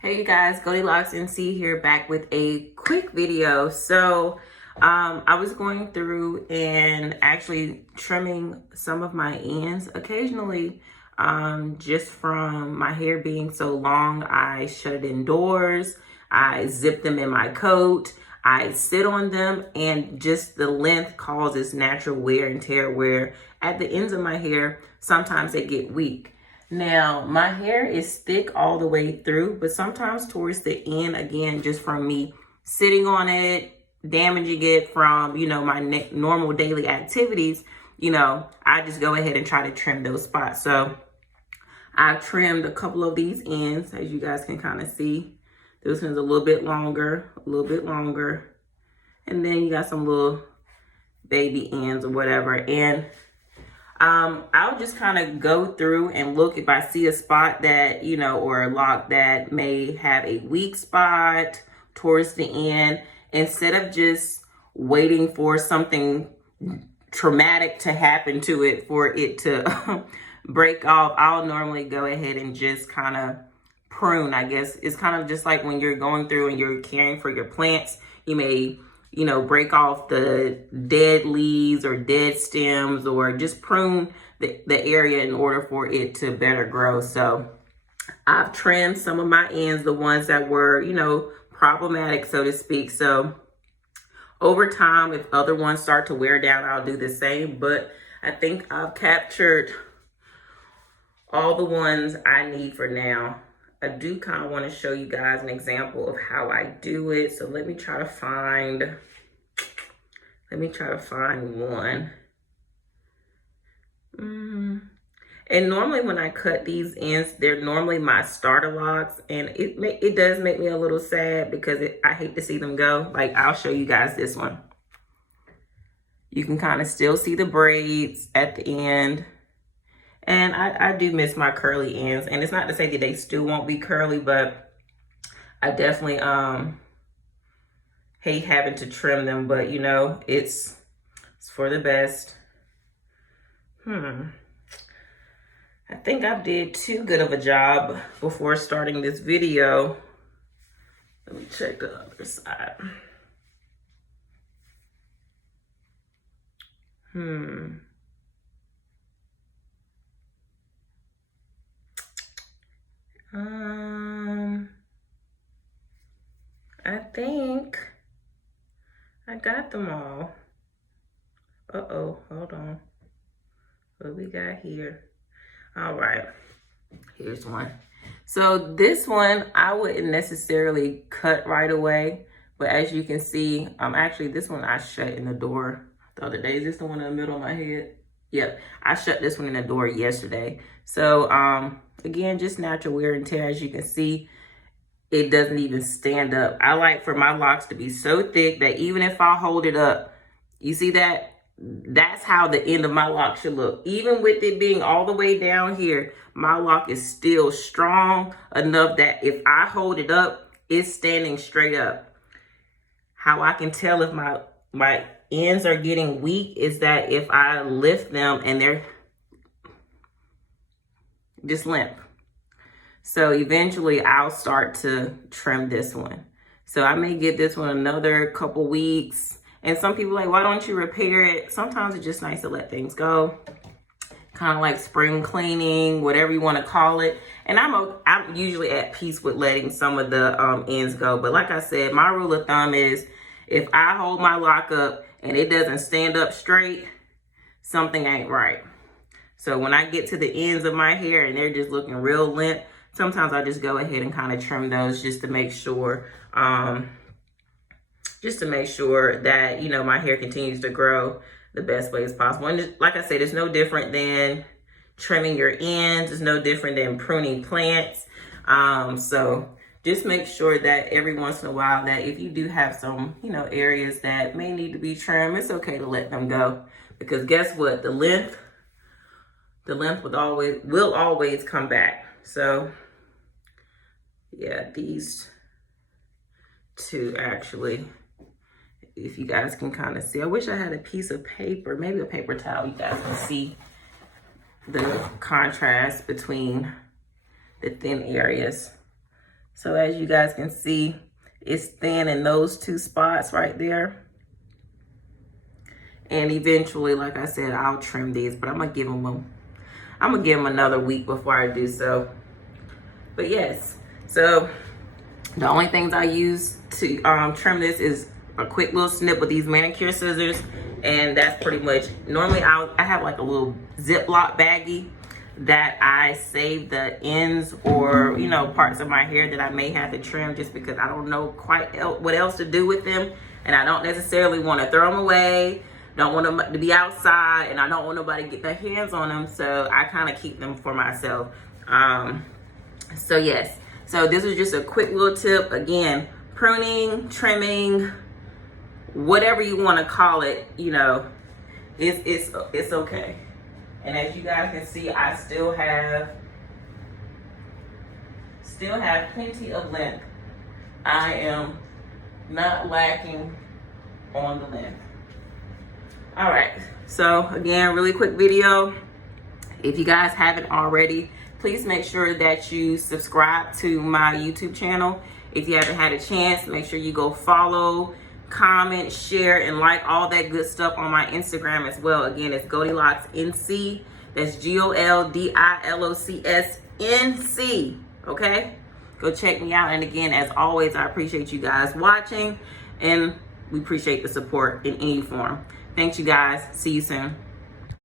Hey you guys, Goldilocks NC here, back with a quick video. So I was going through and actually trimming some of my ends. Occasionally, just from my hair being so long, I shut it indoors, I zip them in my coat, I sit on them, and just the length causes natural wear and tear where at the ends of my hair, sometimes they get weak. Now, my hair is thick all the way through, but sometimes towards the end, again, just from me sitting on it, damaging it from, my normal daily activities, I just go ahead and try to trim those spots. So I've trimmed a couple of these ends, as you guys can kind of see. This one's a little bit longer, And then you got some little baby ends or whatever. And I'll just kind of go through and look if I see a spot that, or a lock that may have a weak spot towards the end. Instead of just waiting for something traumatic to happen to it for it to break off, I'll normally go ahead and just kind of prune. I guess it's kind of just like when you're going through and you're caring for your plants, you may break off the dead leaves or dead stems, or just prune the area in order for it to better grow. So I've trimmed some of my ends, the ones that were, problematic, so to speak. So over time, if other ones start to wear down, I'll do the same. But I think I've captured all the ones I need for now. I do kind of want to show you guys an example of how I do it. So let me try to find one. And normally when I cut these ends, they're normally my starter locks. And it does make me a little sad because I hate to see them go. Like, I'll show you guys this one. You can kind of still see the braids at the end. And I do miss my curly ends. And it's not to say that they still won't be curly, but I definitely hate having to trim them. But, it's for the best. I think I did too good of a job before starting this video. Let me check the other side. I think I got them all. Uh-oh, hold on. What we got here? All right, here's one. So this one, I wouldn't necessarily cut right away, but as you can see, actually this one I shut in the door the other day. Is this the one in the middle of my head? Yep, I shut this one in the door yesterday. So again, just natural wear and tear. As you can see, it doesn't even stand up. I like for my locks to be so thick that even if I hold it up, you see that? That's how the end of my lock should look. Even with it being all the way down here, my lock is still strong enough that if I hold it up, it's standing straight up. How I can tell if my ends are getting weak is that if I lift them and they're just limp. So eventually I'll start to trim this one. So I may give this one another couple weeks. And some people are like, why don't you repair it? Sometimes it's just nice to let things go. Kind of like spring cleaning, whatever you want to call it. And I'm usually at peace with letting some of the ends go. But like I said, my rule of thumb is if I hold my lock up and it doesn't stand up straight, something ain't right. So when I get to the ends of my hair and they're just looking real limp, sometimes I just go ahead and kind of trim those just to make sure, that, my hair continues to grow the best way as possible. And like I said, it's no different than trimming your ends. It's no different than pruning plants. So just make sure that every once in a while that if you do have some, areas that may need to be trimmed, it's okay to let them go. Because guess what? The length will always come back. So yeah, these two actually, if you guys can kind of see. I wish I had a piece of paper, maybe a paper towel. You guys can see the contrast between the thin areas. So as you guys can see, it's thin in those two spots right there. And eventually, like I said, I'll trim these, but I'm gonna give them another week before I do so. But yes, so the only things I use to trim this is a quick little snip with these manicure scissors, and that's pretty much. Normally I have like a little Ziploc baggie that I save the ends or, you know, parts of my hair that I may have to trim, just because I don't know quite what else to do with them, and I don't necessarily want to throw them away. Don't want them to be outside, and I don't want nobody to get their hands on them, so I kind of keep them for myself. So yes, so this is just a quick little tip. Again, pruning, trimming, whatever you want to call it, you know, it's okay. And as you guys can see, I still have plenty of length. I am not lacking on the length. All right, so again, really quick video. If you guys haven't already, please make sure that you subscribe to my YouTube channel. If you haven't had a chance, make sure you go follow, comment, share, and like all that good stuff on my Instagram as well. Again, it's Goldilocks NC. That's GOLDILOCS okay? Go check me out. And again, as always, I appreciate you guys watching, and we appreciate the support in any form. Thanks, you guys. See you soon.